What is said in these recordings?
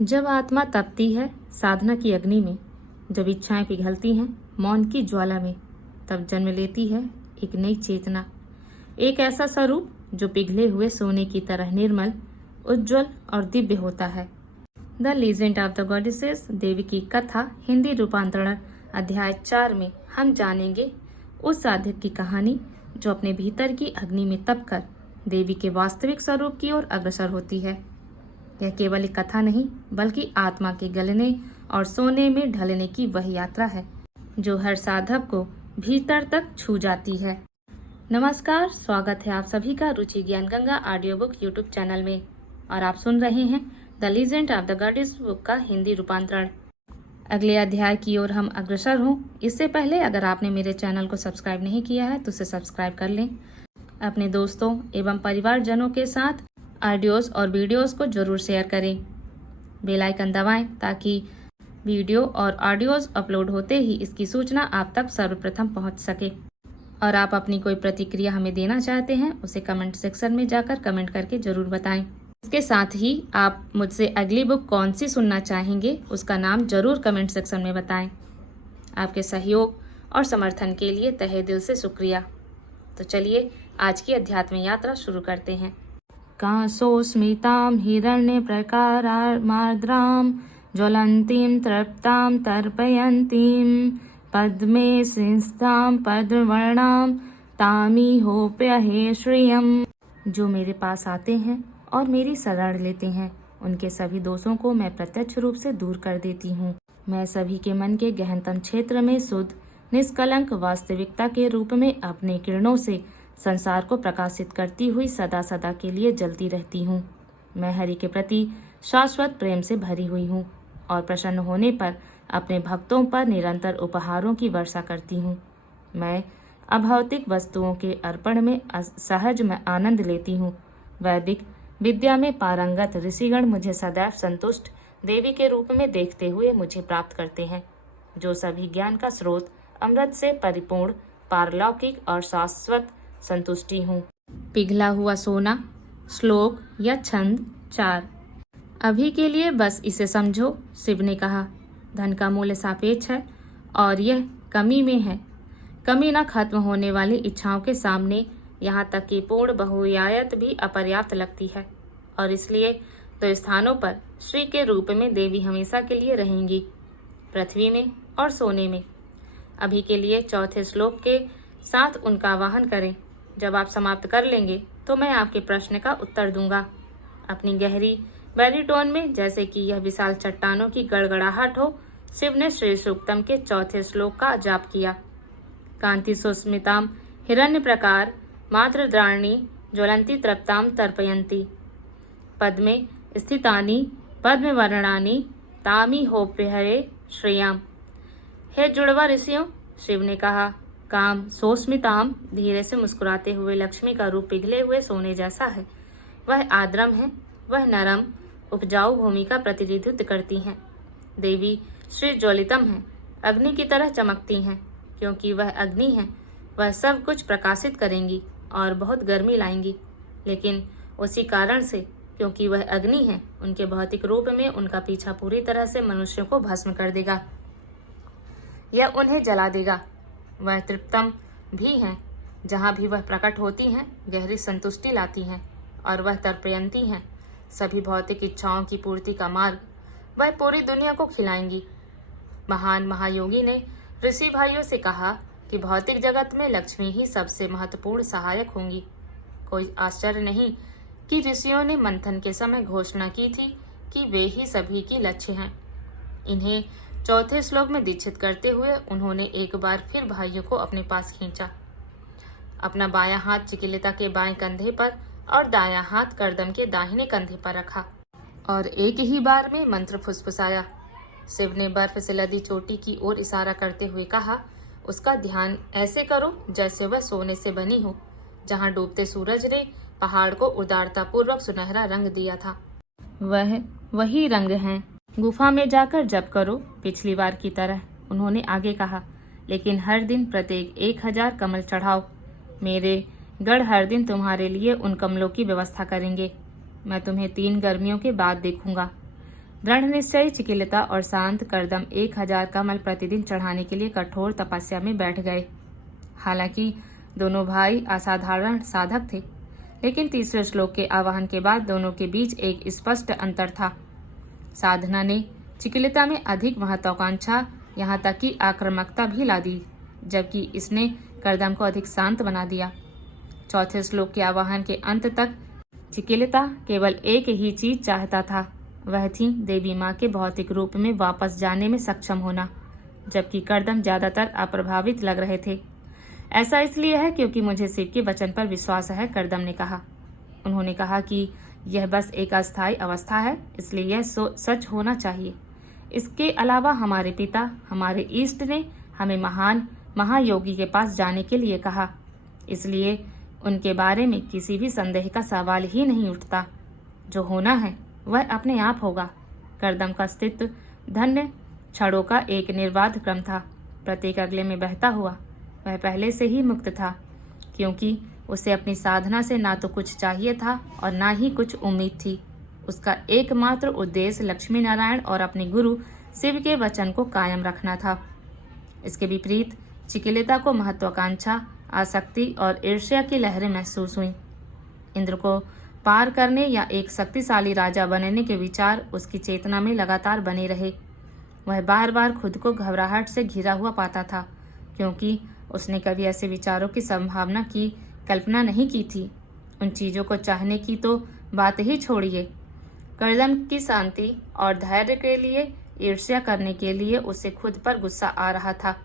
जब आत्मा तपती है साधना की अग्नि में, जब इच्छाएं पिघलती हैं मौन की ज्वाला में, तब जन्म लेती है एक नई चेतना, एक ऐसा स्वरूप जो पिघले हुए सोने की तरह निर्मल, उज्जवल और दिव्य होता है। The legend of the goddesses देवी की कथा हिंदी रूपांतरण अध्याय 4 में हम जानेंगे उस साधक की कहानी जो अपने भीतर की अग्नि में तपकर देवी के वास्तविक स्वरूप की ओर अग्रसर होती है। यह केवल एक कथा नहीं बल्कि आत्मा के गलने और सोने में ढलने की वह यात्रा है जो हर साधक को भीतर तक छू जाती है। नमस्कार, स्वागत है आप सभी का रुचि ज्ञान Ganga audio book YouTube channel में और आप सुन रहे हैं the legend of the goddess book का हिंदी रूपांतरण। अगले अध्याय की ओर हम अग्रसर हों इससे पहले अगर आपने मेरे चैनल को सब्सक्राइब नहीं किया है तो उसे सब्सक्राइब कर लें। अपने दोस्तों एवं परिवारजनों के साथ ऑडियोज और वीडियोस को जरूर शेयर करें। बेल आइकन दबाएं ताकि वीडियो और ऑडियोज अपलोड होते ही इसकी सूचना आप तक सर्वप्रथम पहुंच सके। और आप अपनी कोई प्रतिक्रिया हमें देना चाहते हैं उसे कमेंट सेक्शन में जाकर कमेंट करके जरूर बताएं। इसके साथ ही आप मुझसे अगली बुक कौन सी सुनना चाहेंगे उसका नाम जरूर कमेंट सेक्शन में बताएं। आपके सहयोग और समर्थन के लिए तहे दिल से शुक्रिया। तो चलिए आज की अध्यात्म यात्रा शुरू करते हैं। कांसोस्मितां हिरण्य प्रकारार्द्रां ज्वलन्तीं तृप्तां तर्पयन्तीं पद्मे संस्थां पद्मवर्णां तामिहोप्यहे श्रियम्। जो मेरे पास आते हैं और मेरी शरण लेते हैं उनके सभी दोषों को मैं प्रत्यक्ष रूप से दूर कर देती हूँ। मैं सभी के मन के गहनतम क्षेत्र में शुद्ध निष्कलंक वास्तविकता के रूप में अपने किरणों से संसार को प्रकाशित करती हुई सदा सदा के लिए जलती रहती हूँ। मैं हरि के प्रति शाश्वत प्रेम से भरी हुई हूँ और प्रसन्न होने पर अपने भक्तों पर निरंतर उपहारों की वर्षा करती हूँ। मैं अभौतिक वस्तुओं के अर्पण में सहज में आनंद लेती हूँ। वैदिक विद्या में पारंगत ऋषिगण मुझे सदैव संतुष्ट देवी के रूप में देखते हुए मुझे प्राप्त करते हैं, जो सभी ज्ञान का स्रोत, अमृत से परिपूर्ण, पारलौकिक और शाश्वत संतुष्टि हूँ। पिघला हुआ सोना, श्लोक या छंद 4। अभी के लिए बस इसे समझो, शिव ने कहा। धन का मूल्य सापेक्ष है और यह कमी में है। कमी न खत्म होने वाली इच्छाओं के सामने यहाँ तक कि पूर्ण बहुआयत भी अपर्याप्त लगती है और इसलिए तो स्थानों पर श्री के रूप में देवी हमेशा के लिए रहेंगी, पृथ्वी में और सोने में। अभी के लिए चौथे श्लोक के साथ उनका आवाहन करें। जब आप समाप्त कर लेंगे तो मैं आपके प्रश्न का उत्तर दूंगा अपनी गहरी बैरीटोन में, जैसे कि यह विशाल चट्टानों की गड़गड़ाहट हो। शिव ने श्री सूक्तम के चौथे श्लोक का जाप किया। कांति सुस्मिताम हिरण्य प्रकार मात्र द्राणी ज्वलंती तृप्ताम तर्पयंती पद्मे स्थितानि पद्म वर्णानि तामी होप्यहरे श्रेयाम। हे जुड़वा ऋषियों, शिव ने कहा। काम सोस्मिताम धीरे से मुस्कुराते हुए लक्ष्मी का रूप पिघले हुए सोने जैसा है। वह आद्रम है, वह नरम उपजाऊ भूमि का प्रतिनिधित्व करती हैं। देवी श्री ज्वलितम है, अग्नि की तरह चमकती हैं। क्योंकि वह अग्नि है वह सब कुछ प्रकाशित करेंगी और बहुत गर्मी लाएंगी, लेकिन उसी कारण से क्योंकि वह अग्नि है उनके भौतिक रूप में उनका पीछा पूरी तरह से मनुष्यों को भस्म कर देगा या उन्हें जला देगा। वह तृप्तम भी हैं, जहाँ भी वह प्रकट होती हैं गहरी संतुष्टि लाती हैं और वह तर्पयंती हैं, सभी भौतिक इच्छाओं की पूर्ति का मार्ग। वह पूरी दुनिया को खिलाएंगी। महान महायोगी ने ऋषि भाइयों से कहा कि भौतिक जगत में लक्ष्मी ही सबसे महत्वपूर्ण सहायक होंगी। कोई आश्चर्य नहीं कि ऋषियों ने मंथन के समय घोषणा की थी कि वे ही सभी की लक्ष्य हैं। इन्हें चौथे श्लोक में दीक्षित करते हुए उन्होंने एक बार फिर भाइयों को अपने पास खींचा। अपना बायां हाथ चिकिलिता के बाएं कंधे पर और दायां हाथ करदम के दाहिने कंधे पर रखा और एक ही बार में मंत्र फुसफुसाया। शिव ने बर्फ से लदी चोटी की ओर इशारा करते हुए कहा, उसका ध्यान ऐसे करो जैसे वह सोने से बनी हो, जहाँ डूबते सूरज ने पहाड़ को उदारतापूर्वक सुनहरा रंग दिया था। वह वही रंग हैं। गुफा में जाकर जप करो पिछली बार की तरह, उन्होंने आगे कहा। लेकिन हर दिन प्रत्येक 1000 कमल चढ़ाओ। मेरे गढ़ हर दिन तुम्हारे लिए उन कमलों की व्यवस्था करेंगे। मैं तुम्हें 3 गर्मियों के बाद देखूंगा। दृढ़ निश्चयी चिकिलिता और शांत करदम 1000 कमल प्रतिदिन चढ़ाने के लिए कठोर तपस्या में बैठ गए। हालांकि दोनों भाई असाधारण साधक थे, लेकिन तीसरे श्लोक के आवाहन के बाद दोनों के बीच एक स्पष्ट अंतर था। साधना ने चिकिलिता में अधिक महत्वाकांक्षा, यहाँ तक कि आक्रामकता भी ला दी, जबकि इसने करदम को अधिक शांत बना दिया। चौथे श्लोक के आवाहन के अंत तक चिकिलिता केवल एक ही चीज चाहता था, वह थी देवी माँ के भौतिक रूप में वापस जाने में सक्षम होना, जबकि करदम ज्यादातर अप्रभावित लग रहे थे। ऐसा इसलिए है क्योंकि मुझे शिव के वचन पर विश्वास है, करदम ने कहा। उन्होंने कहा कि यह बस एक अस्थायी अवस्था है, इसलिए यह सच होना चाहिए। इसके अलावा हमारे पिता, हमारे इष्ट ने हमें महान महायोगी के पास जाने के लिए कहा, इसलिए उनके बारे में किसी भी संदेह का सवाल ही नहीं उठता। जो होना है वह अपने आप होगा। करदम का अस्तित्व धन्य क्षणों का एक निर्बाध क्रम था, प्रत्येक अगले में बहता हुआ। वह पहले से ही मुक्त था, क्योंकि उसे अपनी साधना से ना तो कुछ चाहिए था और ना ही कुछ उम्मीद थी। उसका एकमात्र उद्देश्य लक्ष्मी नारायण और अपने गुरु शिव के वचन को कायम रखना था। इसके विपरीत चिकिलिता को महत्वाकांक्षा, आसक्ति और ईर्ष्या की लहरें महसूस हुई। इंद्र को पार करने या एक शक्तिशाली राजा बनने के विचार उसकी चेतना में लगातार बने रहे। वह बार बार खुद को घबराहट से घिरा हुआ पाता था, क्योंकि उसने कभी ऐसे विचारों की संभावना की कल्पना नहीं की थी। उन चीजों को चाहने की तो बात ही छोड़िए, करदम की शांति और धैर्य के लिए ईर्ष्या करने के लिए उसे खुद पर गुस्सा आ रहा था।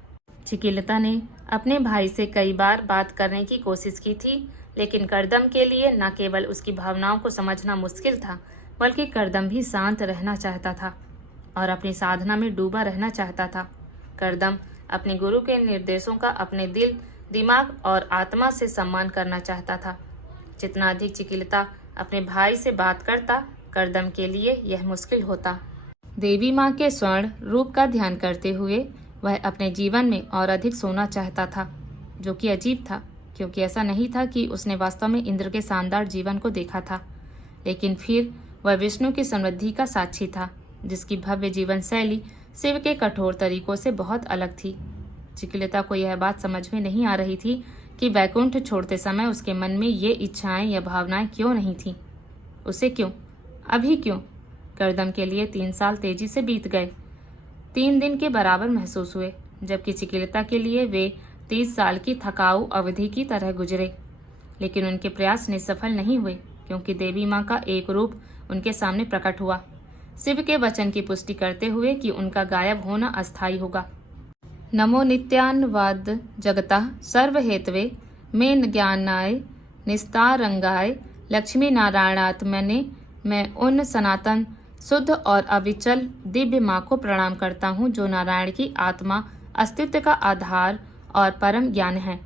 चिकिलिता ने अपने भाई से कई बार बात करने की कोशिश की थी, लेकिन करदम के लिए न केवल उसकी भावनाओं को समझना मुश्किल था, बल्कि करदम भी शांत रहना चाहता था और अपनी साधना में डूबा रहना चाहता था। करदम अपने गुरु के निर्देशों का अपने दिल, दिमाग और आत्मा से सम्मान करना चाहता था। जितना अधिक चिकिलिता अपने भाई से बात करता, करदम के लिए यह मुश्किल होता। देवी माँ के स्वर्ण रूप का ध्यान करते हुए वह अपने जीवन में और अधिक सोना चाहता था, जो कि अजीब था, क्योंकि ऐसा नहीं था कि उसने वास्तव में इंद्र के शानदार जीवन को देखा था, लेकिन फिर वह विष्णु की समृद्धि का साक्षी था, जिसकी भव्य जीवन शैली शिव के कठोर तरीकों से बहुत अलग थी। चिकिलिता को यह बात समझ में नहीं आ रही थी कि वैकुंठ छोड़ते समय उसके मन में ये इच्छाएं या भावनाएं क्यों नहीं थीं। उसे क्यों, अभी क्यों? करदम के लिए 3 साल तेजी से बीत गए, 3 दिन के बराबर महसूस हुए, जबकि चिकिलिता के लिए वे 30 साल की थकाऊ अवधि की तरह गुजरे। लेकिन उनके प्रयास निसफल नहीं हुए, क्योंकि देवी माँ का एक रूप उनके सामने प्रकट हुआ, शिव के वचन की पुष्टि करते हुए कि उनका गायब होना अस्थायी होगा। नमो नित्यानवाद जगतः सर्वहेतवे में ज्ञानाय निस्तारंगाय लक्ष्मी नारायणात्मने। मैं उन सनातन, शुद्ध और अविचल दिव्य माँ को प्रणाम करता हूँ, जो नारायण की आत्मा, अस्तित्व का आधार और परम ज्ञान है।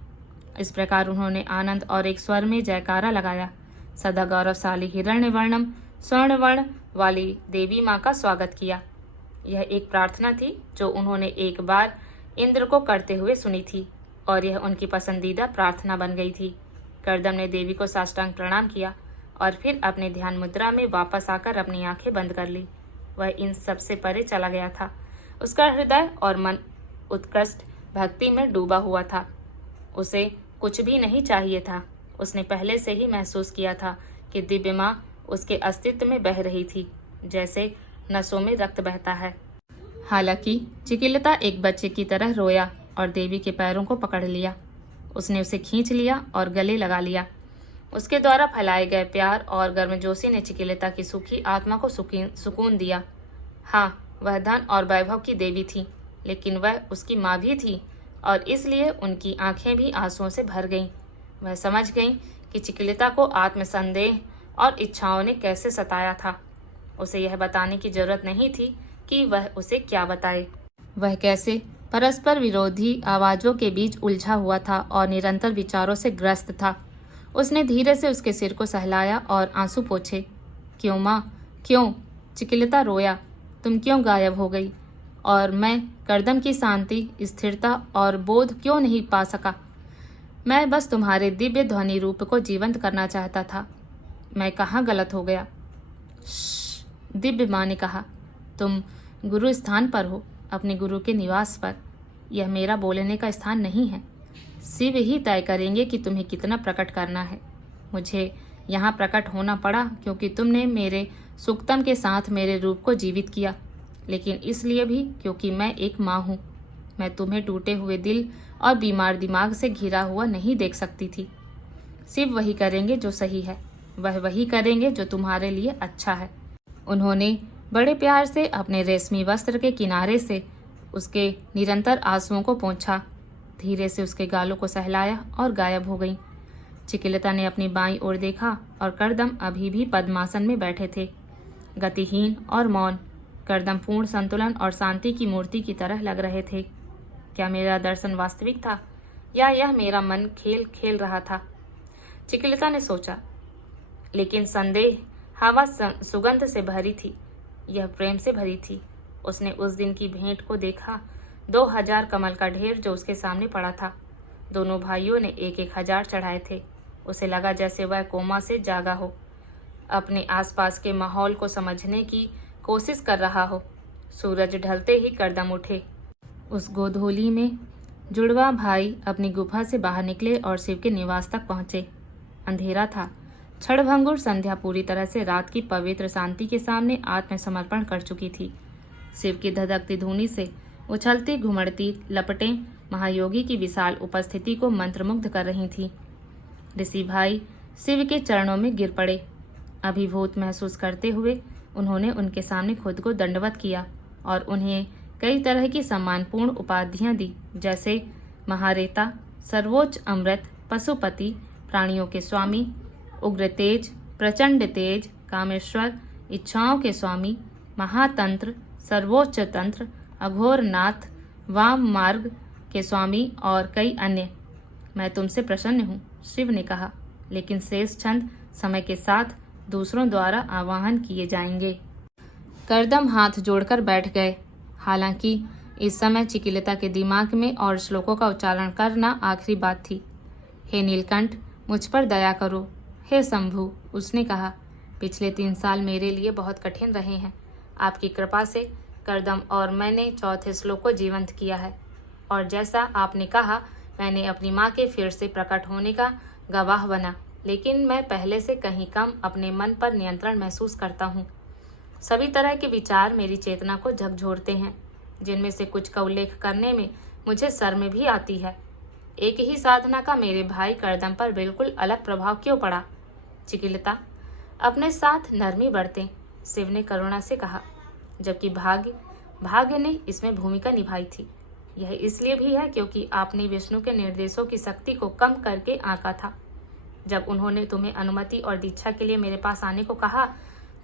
इस प्रकार उन्होंने आनंद और एक स्वर में जयकारा लगाया। सदा गौरवशाली हिरण्य वर्णम स्वर्ण वर्ण वाली देवी माँ का स्वागत किया। यह एक प्रार्थना थी जो उन्होंने एक बार इंद्र को करते हुए सुनी थी, और यह उनकी पसंदीदा प्रार्थना बन गई थी। करदम ने देवी को साष्टांग प्रणाम किया और फिर अपने ध्यान मुद्रा में वापस आकर अपनी आंखें बंद कर ली। वह इन सब से परे चला गया था। उसका हृदय और मन उत्कृष्ट भक्ति में डूबा हुआ था। उसे कुछ भी नहीं चाहिए था। उसने पहले से ही महसूस किया था कि दिव्य माँ उसके अस्तित्व में बह रही थी, जैसे नसों में रक्त बहता है। हालांकि चिकिलिता एक बच्चे की तरह रोया और देवी के पैरों को पकड़ लिया। उसने उसे खींच लिया और गले लगा लिया। उसके द्वारा फैलाए गए प्यार और गर्मजोशी ने चिकिलिता की सुखी आत्मा को सुकून दिया। हाँ, वह धन और वैभव की देवी थी, लेकिन वह उसकी माँ भी थी, और इसलिए उनकी आंखें भी आंसुओं से भर गईं। वह समझ गईं कि चिकिलिता को आत्मसंदेह और इच्छाओं ने कैसे सताया था। उसे यह बताने की जरूरत नहीं थी कि वह उसे क्या बताए। वह कैसे परस्पर विरोधी आवाजों के बीच उलझा हुआ था और निरंतर विचारों से ग्रस्त था। उसने धीरे से उसके सिर को सहलाया और आंसू पोंछे। क्यों माँ, क्यों? चिकिलिता रोया। तुम क्यों गायब हो गई? और मैं करदम की शांति, स्थिरता और बोध क्यों नहीं पा सका? मैं बस तुम्हारे दिव्य ध्वनि रूप को जीवंत करना चाहता था। मैं कहाँ गलत हो गया? दिव्य माँ ने कहा, तुम गुरु स्थान पर हो, अपने गुरु के निवास पर। यह मेरा बोलने का स्थान नहीं है। शिव ही तय करेंगे कि तुम्हें कितना प्रकट करना है। मुझे यहाँ प्रकट होना पड़ा क्योंकि तुमने मेरे सुक्तम के साथ मेरे रूप को जीवित किया, लेकिन इसलिए भी क्योंकि मैं एक माँ हूँ। मैं तुम्हें टूटे हुए दिल और बीमार दिमाग से घिरा हुआ नहीं देख सकती थी। शिव वही करेंगे जो सही है, वह वही करेंगे जो तुम्हारे लिए अच्छा है। उन्होंने बड़े प्यार से अपने रेशमी वस्त्र के किनारे से उसके निरंतर आंसुओं को पोंछा, धीरे से उसके गालों को सहलाया और गायब हो गई। चिकिलता ने अपनी बाईं ओर देखा और करदम अभी भी पद्मासन में बैठे थे, गतिहीन और मौन। करदम पूर्ण संतुलन और शांति की मूर्ति की तरह लग रहे थे। क्या मेरा दर्शन वास्तविक था या यह मेरा मन खेल खेल रहा था? चिकिलता ने सोचा, लेकिन संदेह हवा सुगंध से भरी थी, यह प्रेम से भरी थी। उसने उस दिन की भेंट को देखा, 2000 कमल का ढेर जो उसके सामने पड़ा था। दोनों भाइयों ने 1-1000 चढ़ाए थे। उसे लगा जैसे वह कोमा से जागा हो, अपने आसपास के माहौल को समझने की कोशिश कर रहा हो। सूरज ढलते ही करदम उठे। उस गोधूली में जुड़वा भाई अपनी गुफा से बाहर निकले और शिव के निवास तक पहुंचे। अंधेरा था। क्षणभंगुर संध्या पूरी तरह से रात की पवित्र शांति के सामने आत्मसमर्पण कर चुकी थी। शिव की धधकती धुनी से उछलती घुमड़ती लपटें महायोगी की विशाल उपस्थिति को मंत्रमुग्ध कर रही थीं। ऋषि भाई शिव के चरणों में गिर पड़े। अभिभूत महसूस करते हुए उन्होंने उनके सामने खुद को दंडवत किया और उन्हें कई तरह की सम्मानपूर्ण उपाधियां दी, जैसे महारेता, सर्वोच्च अमृत, पशुपति, प्राणियों के स्वामी, उग्र तेज, प्रचंड तेज, कामेश्वर, इच्छाओं के स्वामी, महातंत्र, सर्वोच्च तंत्र, अघोर नाथ, वाम मार्ग के स्वामी और कई अन्य। मैं तुमसे प्रसन्न हूँ, शिव ने कहा, लेकिन शेष छंद समय के साथ दूसरों द्वारा आवाहन किए जाएंगे। करदम हाथ जोड़कर बैठ गए। हालांकि इस समय चिकिलता के दिमाग में और श्लोकों का उच्चारण करना आखिरी बात थी। हे नीलकंठ, मुझ पर दया करो। हे शंभु, उसने कहा, पिछले 3 साल मेरे लिए बहुत कठिन रहे हैं। आपकी कृपा से करदम और मैंने चौथे श्लोक को जीवंत किया है, और जैसा आपने कहा, मैंने अपनी माँ के फिर से प्रकट होने का गवाह बना। लेकिन मैं पहले से कहीं कम अपने मन पर नियंत्रण महसूस करता हूँ। सभी तरह के विचार मेरी चेतना को झकझोरते हैं, जिनमें से कुछ का उल्लेख करने में मुझे शर्म भी आती है। एक ही साधना का मेरे भाई करदम पर बिल्कुल अलग प्रभाव क्यों पड़ा? चिकिलता, अपने साथ नरमी बरतें, शिव ने करुणा से कहा, जबकि भाग्य ने इसमें भूमिका निभाई थी। यह इसलिए भी है क्योंकि आपने विष्णु के निर्देशों की शक्ति को कम करके आंका था। जब उन्होंने तुम्हें अनुमति और दीक्षा के लिए मेरे पास आने को कहा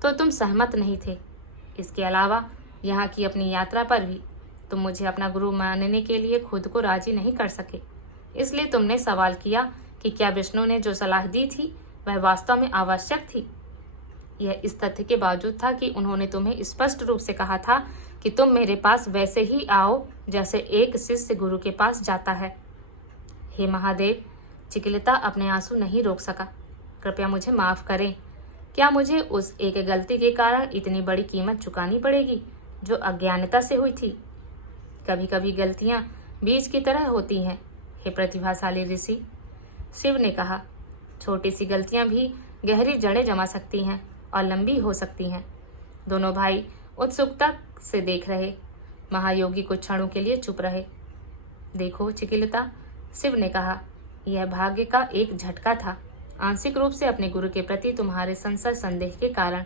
तो तुम सहमत नहीं थे। इसके अलावा यहाँ की अपनी यात्रा पर भी तुम मुझे अपना गुरु मानने के लिए खुद को राजी नहीं कर सके। इसलिए तुमने सवाल किया कि क्या विष्णु ने जो सलाह दी थी वह वास्तव में आवश्यक थी। यह इस तथ्य के बावजूद था कि उन्होंने तुम्हें स्पष्ट रूप से कहा था कि तुम मेरे पास वैसे ही आओ जैसे एक शिष्य गुरु के पास जाता है। हे महादेव, चिकिलता अपने आंसू नहीं रोक सका। कृपया मुझे माफ करें। क्या मुझे उस एक गलती के कारण इतनी बड़ी कीमत चुकानी पड़ेगी जो अज्ञानता से हुई थी? कभी कभी गलतियां बीज की तरह होती हैं, हे प्रतिभाशाली ऋषि, शिव ने कहा। छोटी सी गलतियां भी गहरी जड़ें जमा सकती हैं और लंबी हो सकती हैं। दोनों भाई उत्सुकता से देख रहे। महायोगी कुछ क्षणों के लिए चुप रहे। देखो चिकिलता, शिव ने कहा, यह भाग्य का एक झटका था, आंशिक रूप से अपने गुरु के प्रति तुम्हारे संशय संदेह के कारण,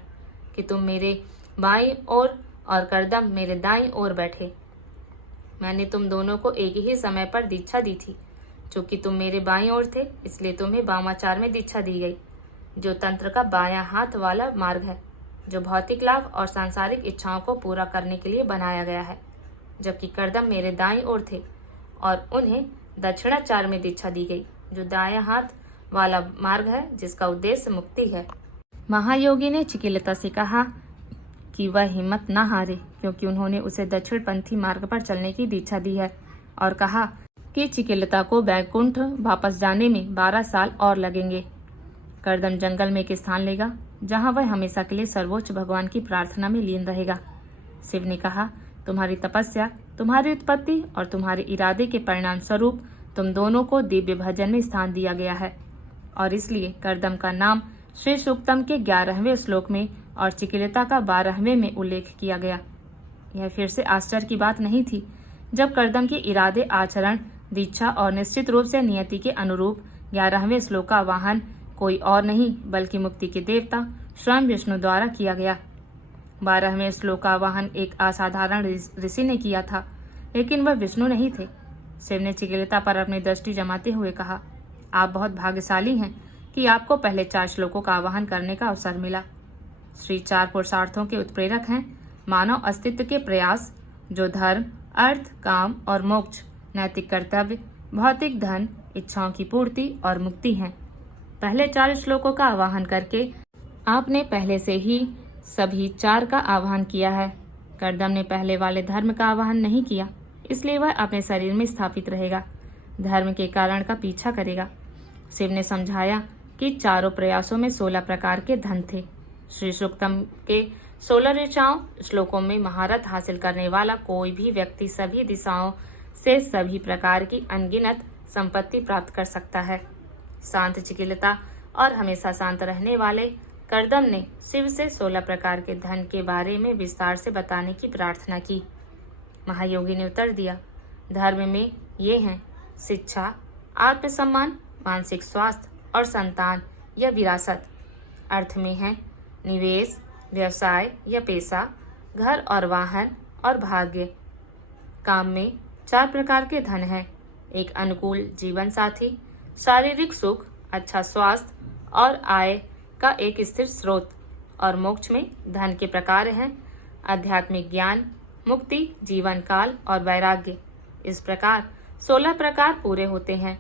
कि तुम मेरे बाईं ओर और करदम मेरे दाईं ओर बैठे। मैंने तुम दोनों को एक ही समय पर दीक्षा दी थी। चूंकि तुम मेरे बाईं ओर थे, इसलिए तुम्हें वामाचार में दीक्षा दी गई, जो तंत्र का बायां हाथ वाला मार्ग है, जो भौतिक लाभ और सांसारिक इच्छाओं को पूरा करने के लिए बनाया गया है। जबकि करदम मेरे दाईं ओर थे और उन्हें दक्षिणाचार में दीक्षा दी गई, जो दायां हाथ वाला मार्ग है, जिसका उद्देश्य मुक्ति है। महायोगी ने चिकिलता से कहा कि वह हिम्मत न हारे, क्योंकि उन्होंने उसे दक्षिणपंथी मार्ग पर चलने की दीक्षा दी है, और कहा कि चिकिलता को बैकुंठ वापस जाने में 12 साल और लगेंगे। करदम जंगल में एक स्थान लेगा, जहां वह हमेशा के लिए सर्वोच्च भगवान की प्रार्थना में लीन रहेगा। शिव ने कहा, तुम्हारी तपस्या, तुम्हारी उत्पत्ति और तुम्हारे इरादे के परिणाम स्वरूप तुम दोनों को दिव्य भजन में स्थान दिया गया है और इसलिए कर्दम का नाम श्री सूक्तम के 11वें श्लोक में और चिकिलता का 12वें में उल्लेख किया गया। यह फिर से आश्चर्य की बात नहीं थी जब कर्दम के इरादे, आचरण, दीक्षा और निश्चित रूप से नियति के अनुरूप 11वें श्लोक का वाहन कोई और नहीं बल्कि मुक्ति के देवता स्वयं विष्णु द्वारा किया गया। 12वें श्लोक का वाहन एक असाधारण ऋषि ने किया था, लेकिन वह विष्णु नहीं थे। शिव ने चिकिलता पर अपनी दृष्टि जमाते हुए कहा, आप बहुत भाग्यशाली हैं कि आपको पहले 4 श्लोकों का आवाहन करने का अवसर मिला। श्री 4 पुरुषार्थों के उत्प्रेरक हैं, मानव अस्तित्व के प्रयास जो धर्म, अर्थ, काम और मोक्ष, नैतिक कर्तव्य, भौतिक धन, इच्छाओं की पूर्ति और मुक्ति हैं। पहले 4 श्लोकों का आवाहन करके आपने पहले से ही सभी 4 का आवाहन किया है। कर्दम ने पहले वाले धर्म का आवाहन नहीं किया, इसलिए वह अपने शरीर में स्थापित रहेगा, धर्म के कारण का पीछा करेगा। शिव ने समझाया कि चारों प्रयासों में 16 प्रकार के धन थे। श्री सूक्तम के 16 ऋचाओं श्लोकों में महारथ हासिल करने वाला कोई भी व्यक्ति सभी दिशाओं से सभी प्रकार की अनगिनत संपत्ति प्राप्त कर सकता है। शांत चिकिलता और हमेशा शांत रहने वाले कर्दम ने शिव से 16 प्रकार के धन के बारे में विस्तार से बताने की प्रार्थना की। महायोगी ने उत्तर दिया, धर्म में ये हैं शिक्षा, आत्मसम्मान, मानसिक स्वास्थ्य और संतान या विरासत। अर्थ में है निवेश, व्यवसाय या पेशा, घर और वाहन और भाग्य। काम में 4 प्रकार के धन हैं, एक अनुकूल जीवन साथी, शारीरिक सुख, अच्छा स्वास्थ्य और आय का एक स्थिर स्रोत। और मोक्ष में धन के प्रकार हैं आध्यात्मिक ज्ञान, मुक्ति, जीवन काल और वैराग्य। इस प्रकार 16 प्रकार पूरे होते हैं।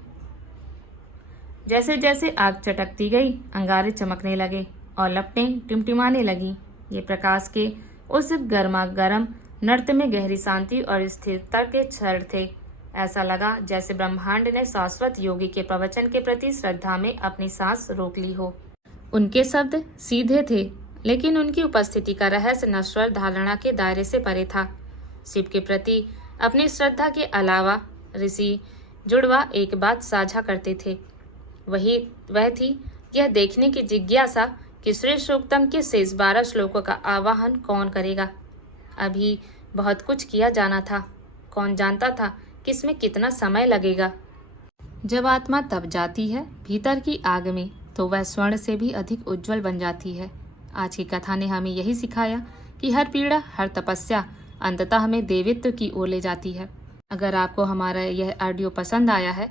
जैसे जैसे आग चटकती गई, अंगारे चमकने लगे और लपटें टिमटिमाने लगी। ये प्रकाश के उस गर्मा गर्म नृत्य में गहरी शांति और स्थिरता के क्षण थे। ऐसा लगा जैसे ब्रह्मांड ने शाश्वत योगी के प्रवचन के प्रति श्रद्धा में अपनी सांस रोक ली हो। उनके शब्द सीधे थे, लेकिन उनकी उपस्थिति का रहस्य नश्वर धारणा के दायरे से परे था। शिव के प्रति अपनी श्रद्धा के अलावा ऋषि जुड़वा एक बात साझा करते थे, वह थी यह देखने की जिज्ञासा कि श्री सूक्तम के शेष 12 श्लोकों का आवाहन कौन करेगा। अभी बहुत कुछ किया जाना था, कौन जानता था कि इसमें कितना समय लगेगा। जब आत्मा तप जाती है भीतर की आग में, तो वह स्वर्ण से भी अधिक उज्जवल बन जाती है। आज की कथा ने हमें यही सिखाया कि हर पीड़ा, हर तपस्या अंततः हमें देवित्व की ओर ले जाती है। अगर आपको हमारा यह ऑडियो पसंद आया है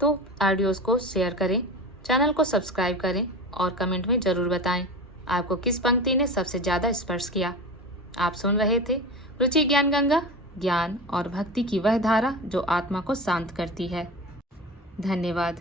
तो ऑडियोज़ को शेयर करें, चैनल को सब्सक्राइब करें और कमेंट में ज़रूर बताएं आपको किस पंक्ति ने सबसे ज़्यादा स्पर्श किया। आप सुन रहे थे रुचि ज्ञान गंगा, ज्ञान और भक्ति की वह धारा जो आत्मा को शांत करती है। धन्यवाद।